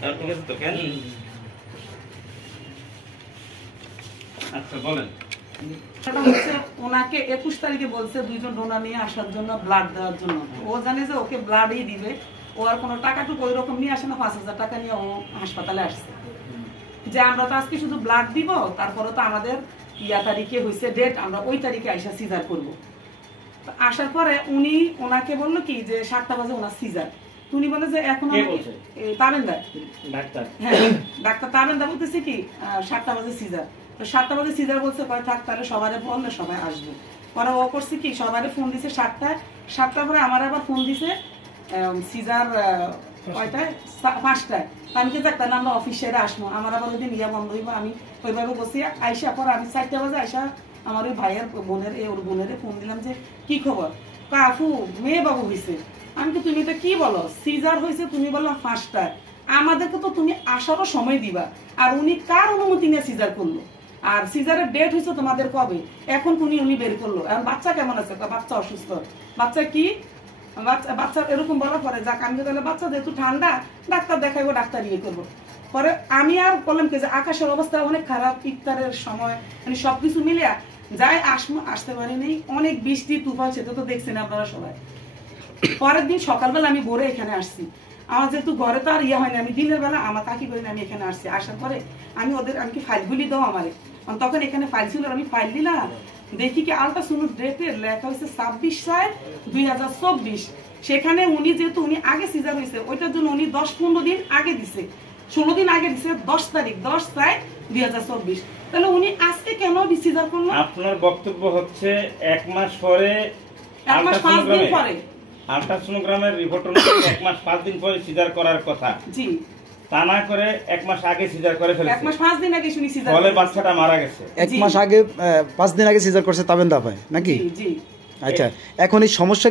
ঠিক আছে তো কেন? আচ্ছা বলেন। সেটা হচ্ছে ওনাকে 21 তারিখে বলছে দুইজন ডোনার নিয়ে আসার জন্য, ব্লাড দেওয়ার জন্য। ও জানে যে ওকে ব্লাডই দিবে, ও আর কোনো টাকাটুকু ওই রকম নিয়ে আসে না। 5,000 টাকা নিয়ে ও হাসপাতালে আসছে যে আমরা তো আজকে শুধু ব্লাড দিব, তারপরে তো আমাদের তারিখে হয়েছে ডেট, আমরা ওই তারিখে আইসা সিজার করবো। আসার পরে উনি ওনাকে বললো কি যে 7টা বাজে ওনার সিজার। উনি বলে যে এখন তাবেন্দা ডাক্তার, হ্যাঁ ডাক্তার তাবেন্দা বলতেছে কি 7টা বাজে সিজার। তো 7টা বাজে সিজার বলছে, কয় থাক তাহলে সবারে বললে সবাই আসবে। পরে ও করছে কি সবারে ফোন দিছে 7টার পরে আমার আবার ফোন দিছে সিজার কয়টায়, 5টায়। আমি কি থাকতাম আমরা অফিসে আসবো, আমার আবার ওই দিন ইয়া বন্ধ হইব। আমি ওইভাবে বসে আইসা পর আমি 4টা বাজে আইসা আমার ওই ভাইয়ের বোনের ওর বোনের ফোন দিলাম যে কি খবর, কাফু মেয়ে বাবু হয়েছে। আমি তো তুমি এটা কি বলো, সিজার হয়েছে তুমি বললো 5টায়, আমাদেরকে তো তুমি আসারও সময় দিবা। আর উনি কার অনুমতি নিয়ে সিজার করলো, আর সিজারের ডেট হয়েছে তোমাদের কবে, এখন উনি বের করলো। এখন বাচ্চা কেমন আছে, বাচ্চা অসুস্থ, বাচ্চা কি বাচ্চা এরকম বলার পরে যাক আমি তাহলে বাচ্চা যেহেতু ঠান্ডা ডাক্তার দেখাইবো, ডাক্তার ইয়ে করবো। পরে আমি আর বললাম কি যে আকাশের অবস্থা অনেক খারাপ, ইফতারের সময় মানে সবকিছু মিলিয়া যাই আসতে পারিনি, অনেক বৃষ্টি তুফান, সেটা তো দেখছেন আপনারা সবাই। পরের দিন সকালবেলা আমি ভোরে এখানে আসছি। আমার যেহেতু ঘরে তো আর ইয়ে হয়নি, আমি দিনের বেলা আমার কাকি করে আমি এখানে আসছি। আসার পরে আমি ওদের আমি কি ফাইলগুলি দাও আমারে, তখন এখানে ফাইল ছিল, আমি ফাইল দিলাম, দেখি কি আলট্রাসাউন্ড ডেটের লেখা হয়েছে 26/6/2024। সেখানে উনি যেহেতু উনি আগে সিজার হয়েছে, ওইটার জন্য উনি 10-15 দিন আগে দিছে, 16 দিন আগে দিছে, 10 তারিখ 10/6/2024। তাহলে উনি আজকে কেন সিজার করলো? আপনার বক্তব্য হচ্ছে 1 মাস পরে, 1 মাস 5 দিন পরে আলট্রাসোনোগ্রামের রিপোর্ট অনুযায়ী 1 মাস 5 দিন পরে সিজার করার কথা। জি, তা না করে 1 মাস আগে সিজার করে ফেলেছে। 1 মাস 5 দিন আগে শুনি সিজার, ফলে বাচ্চাটা মারা গেছে। 1 মাস আগে 5 দিন আগে সিজার করছে তাবেন্দা ভাই নাকি? জি জি। আচ্ছা, এখন এই সমস্যা